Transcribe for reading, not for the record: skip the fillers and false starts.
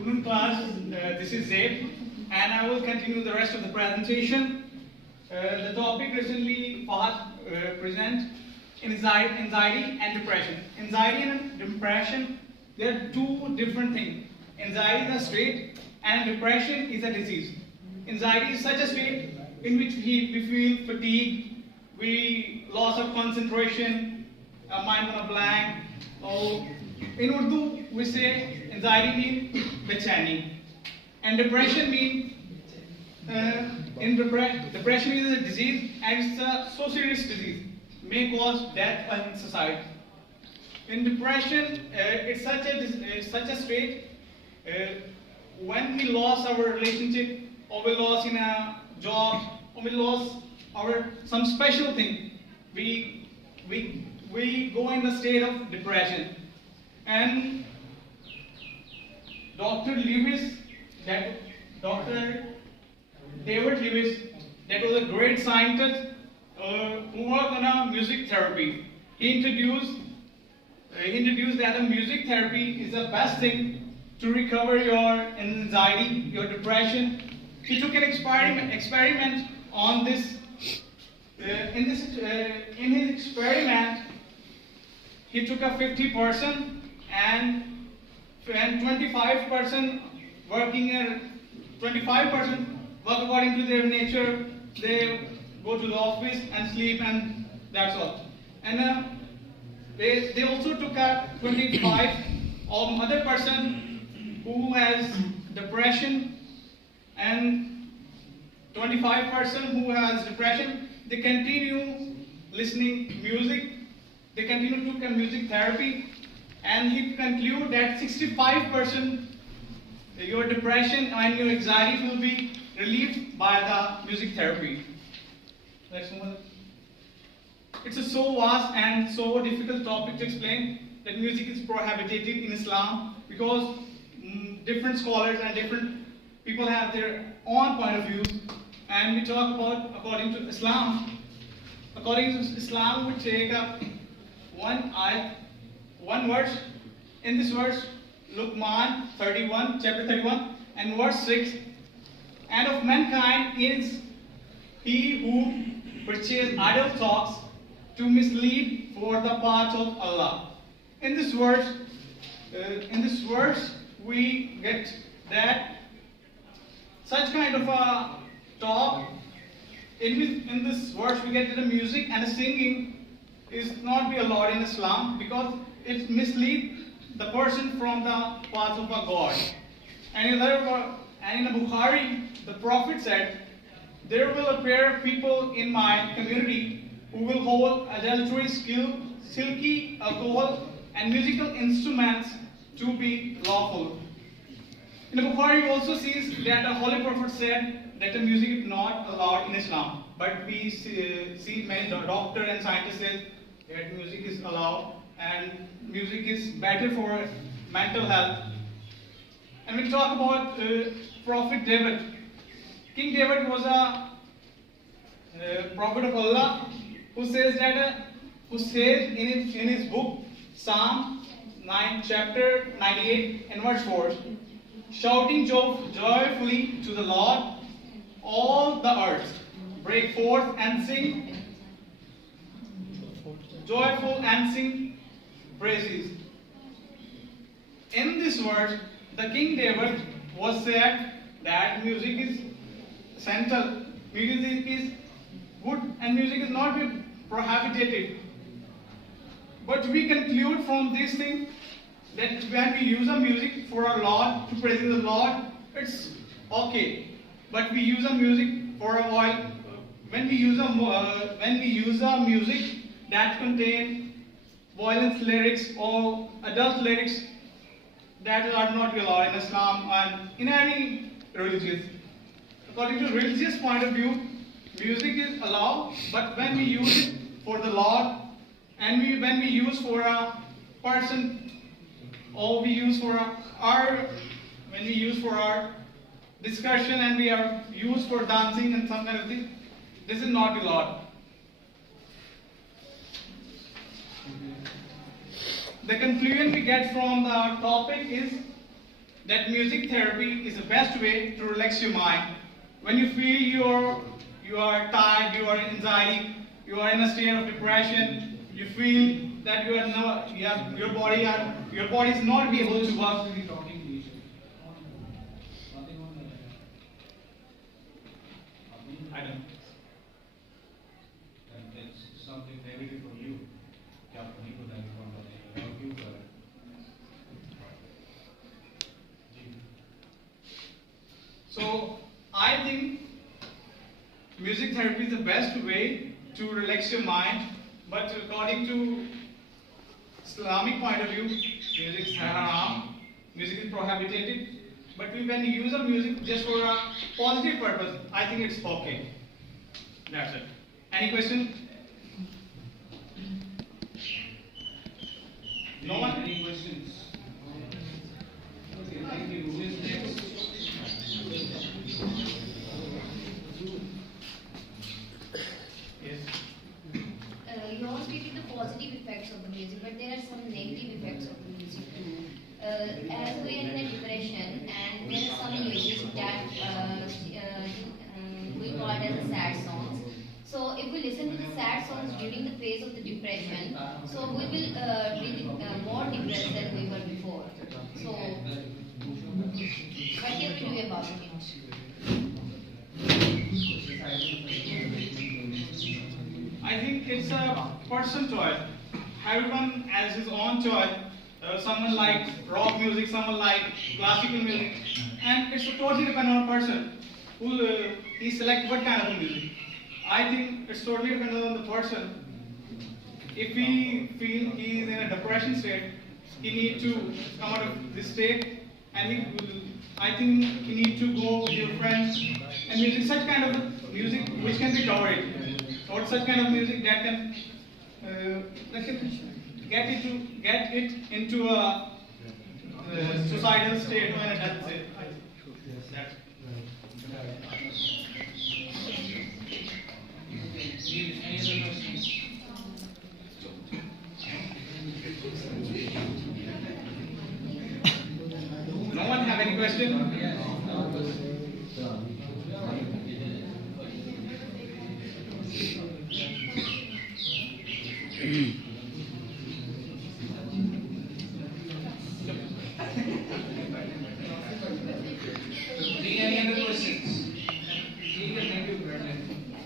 Good morning, class. This is Zaid, and I will continue the rest of the presentation. The topic recently present anxiety and depression. Anxiety and depression, they are two different things. Anxiety is a state, and depression is a disease. Anxiety is such a state in which we feel fatigue, we loss of concentration, mind on a blank. Or in Urdu, we say anxiety means bechani, and depression means depression is a disease, and it's a so serious disease, may cause death in society. In depression, it's such a state when we lost our relationship, or we lost in a job, or we lost some special thing. We go in the state of depression. And Dr. David Lewis, that was a great scientist who worked on music therapy. He introduced that music therapy is the best thing to recover your anxiety, your depression. He took an experiment on this. In his experiment, he took a 50% and 25% working 25% work according to their nature. They go to the office and sleep, and that's all. And they also took a 25 of other person who has depression, and 25% who has depression. They continue listening music. They continue to music therapy, and he conclude that 65% your depression and your anxiety will be relieved by the music therapy. Next one. It's a so vast and so difficult topic to explain that music is prohibited in Islam, because different scholars and different people have their own point of view, and we talk about according to Islam. According to Islam, we take up one verse. In this verse, Luqman 31, chapter 31, and verse 6. And of mankind is he who purchased idle thoughts to mislead for the path of Allah. In this verse, we get that such kind of a talk. In this verse, we get that the music and the singing is not be allowed in Islam, because it misleads the person from the path of a God. And in the Bukhari, the Prophet said, "There will appear people in my community who will hold adultery, silky alcohol, and musical instruments to be lawful." In the Bukhari, we also sees that the Holy Prophet said that the music is not allowed in Islam. But we see many doctors and scientists say that music is allowed, and music is better for mental health. And we talk about Prophet David. King David was a prophet of Allah who says in his book Psalm 9, chapter 98 and verse 4, shouting joyfully to the Lord, all the earth, break forth and sing, joyful and sing praises. In this verse, the King David was said that music is essential, music is good, and music is not prohibited. But we conclude from this thing that when we use a music for our Lord, to praise the Lord, it's okay. But we use a music for a while. When we use a music that contain violence lyrics or adult lyrics, that are not allowed in Islam and in any religion. According to religious point of view, music is allowed, but when we use it for the Lord, and when we use for a person, or we use for our discussion, and we are used for dancing and some kind of thing, this is not allowed. The conclusion we get from the topic is that music therapy is the best way to relax your mind. When you feel you are tired, you are in anxiety, you are in a state of depression, you feel that you are now, your body is not be able to work. I don't. And it's something negative for you. क्या आप नहीं बताएंगे कौन बताएगा और क्यों कर रहे हैं? So I think music therapy is the best way to relax your mind, but according to Islamic point of view, music is haram, music is prohibited. But when you use a music just for a positive purpose, I think it's okay. That's it. Any question? No one? Any questions? Okay, thank you. Who is next? Yes. You all stated the positive effects of the music, but there are some negative effects of the music too. As we are in a depression, and there are some music that we call it as a sad songs. So if we listen to the sad songs during the phase of the depression, so we will be more depressed than we were before. So what can we do about it? I think it's a person choice. Everyone has his own choice. Someone likes rock music, someone likes classical music, and it's totally dependent on a person who he select what kind of music. I think it's totally dependent on the person. If he feel he is in a depression state, he need to come out of this state, and I think he need to go with your friends and music, such kind of music which can be tolerated, or such kind of music that can get it into a suicidal state when it doesn't say. That's Any other questions? No one have any question? Yes.